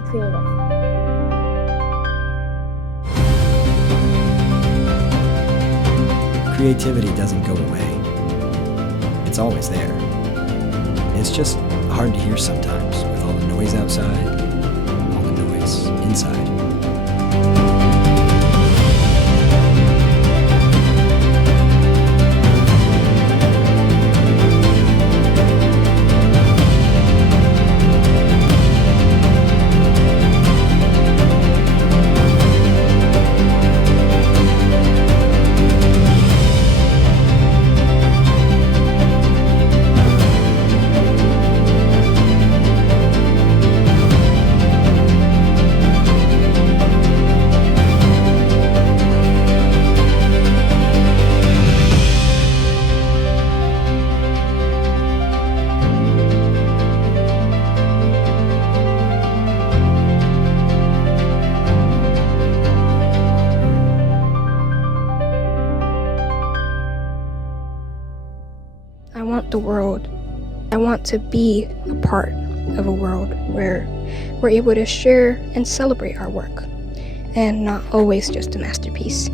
be creative. Creativity doesn't go away. It's always there. It's just hard to hear sometimes with all the noise outside, all the noise inside. I want the world. I want to be a part of a world where we're able to share and celebrate our work, and not always just a masterpiece.